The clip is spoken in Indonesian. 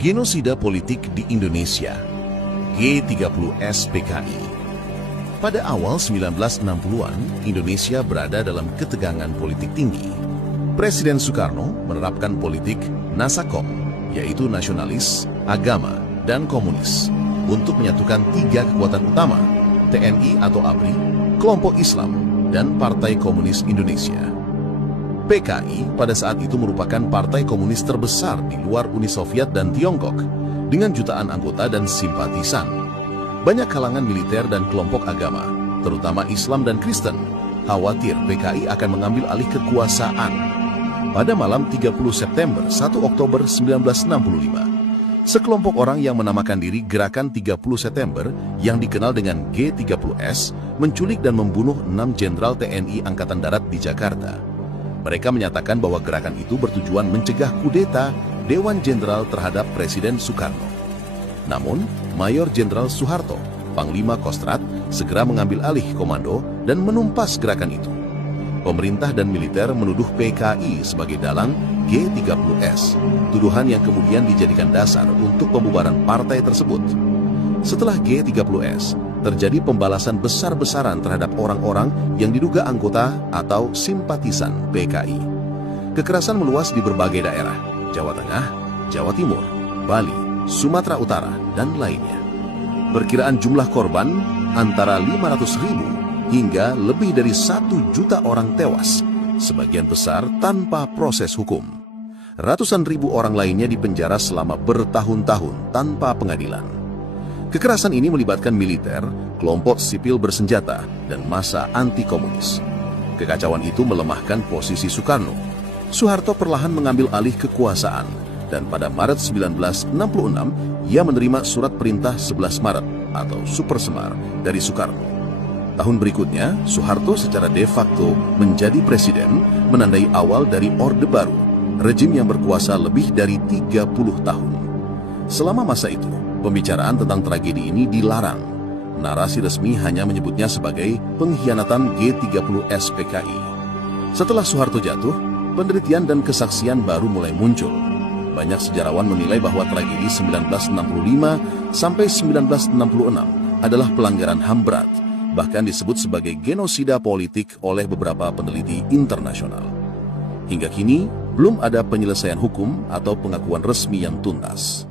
Genosida politik di Indonesia, G30S PKI. Pada awal 1960-an, Indonesia berada dalam ketegangan politik tinggi. Presiden Soekarno menerapkan politik Nasakom, yaitu nasionalis, agama, dan komunis, untuk menyatukan tiga kekuatan utama, TNI atau ABRI, kelompok Islam, dan Partai Komunis Indonesia. PKI pada saat itu merupakan partai komunis terbesar di luar Uni Soviet dan Tiongkok, dengan jutaan anggota dan simpatisan. Banyak kalangan militer dan kelompok agama, terutama Islam dan Kristen, khawatir PKI akan mengambil alih kekuasaan. Pada malam 30 September 1 Oktober 1965, sekelompok orang yang menamakan diri Gerakan 30 September yang dikenal dengan G30S menculik dan membunuh 6 jenderal TNI Angkatan Darat di Jakarta. Mereka menyatakan bahwa gerakan itu bertujuan mencegah kudeta Dewan Jenderal terhadap Presiden Soekarno. Namun, Mayor Jenderal Soeharto, Panglima Kostrad, segera mengambil alih komando dan menumpas gerakan itu. Pemerintah dan militer menuduh PKI sebagai dalang G30S, tuduhan yang kemudian dijadikan dasar untuk pembubaran partai tersebut. Setelah G30S, terjadi pembalasan besar-besaran terhadap orang-orang yang diduga anggota atau simpatisan PKI. Kekerasan meluas di berbagai daerah, Jawa Tengah, Jawa Timur, Bali, Sumatera Utara, dan lainnya. Perkiraan jumlah korban antara 500.000 hingga lebih dari 1 juta orang tewas, sebagian besar tanpa proses hukum. Ratusan ribu orang lainnya dipenjara selama bertahun-tahun tanpa pengadilan. Kekerasan ini melibatkan militer, kelompok sipil bersenjata, dan massa anti-komunis. Kekacauan itu melemahkan posisi Soekarno. Soeharto perlahan mengambil alih kekuasaan, dan pada Maret 1966, ia menerima surat perintah 11 Maret atau Super Semar dari Soekarno. Tahun berikutnya, Soeharto secara de facto menjadi presiden, menandai awal dari Orde Baru, rejim yang berkuasa lebih dari 30 tahun. Selama masa itu, pembicaraan tentang tragedi ini dilarang. Narasi resmi hanya menyebutnya sebagai pengkhianatan G30S PKI. Setelah Soeharto jatuh, penelitian dan kesaksian baru mulai muncul. Banyak sejarawan menilai bahwa tragedi 1965 sampai 1966 adalah pelanggaran HAM berat, bahkan disebut sebagai genosida politik oleh beberapa peneliti internasional. Hingga kini, belum ada penyelesaian hukum atau pengakuan resmi yang tuntas.